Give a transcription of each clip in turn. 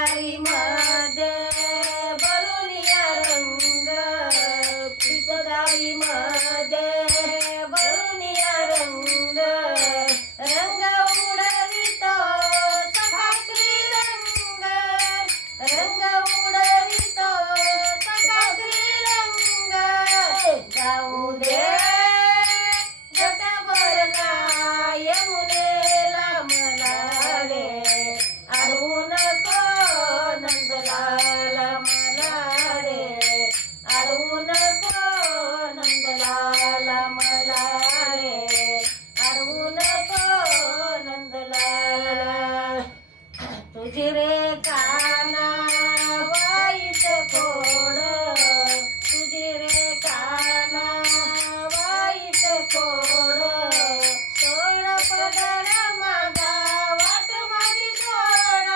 पिचकारीमध्ये भरून या रंग, पिचकारीमध्ये भरून या रंग, रंग उडवितो सखा श्रीरंग, रंग उडवितो सखा श्रीरंग. जाऊ दे घटभरणा यमुनेला मला रे, अडवू नको नंदलाल मला रे, अडवू नको नंदलाल मला रे, अडवू नको नंदलाल. तुझी रे काना वाईट फोड, तुझी रे काना वाईट फोड, सोड पदर मागा वाट माझी सोड,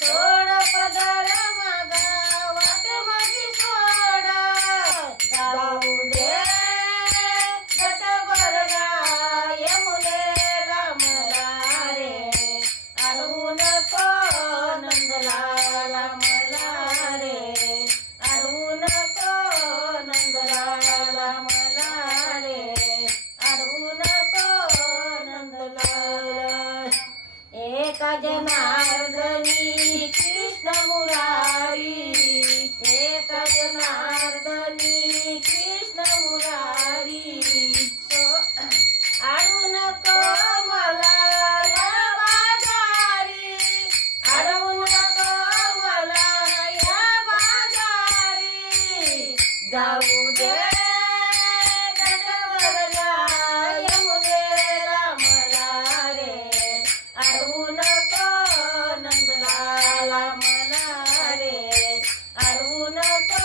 सोड पदर मागा वाट माझी सोड. जाऊ दे घटभरणा यमुनेला मला रे, अडवू नको नंदलाल मला रे, अडवू नको नंदलाल मला रे, अडवू नको नंदलाल. एका जनार्दनी कृष्ण मुरारी, एका जनार्दनी कृष्ण मुरारी, अडवू नको मला या बाजारी, अडवू नको मला या बाजारी. जाऊ दे घटभरणा यमुनेला मला रे, अडवू नको नंदलाल मला रे, अडवू नको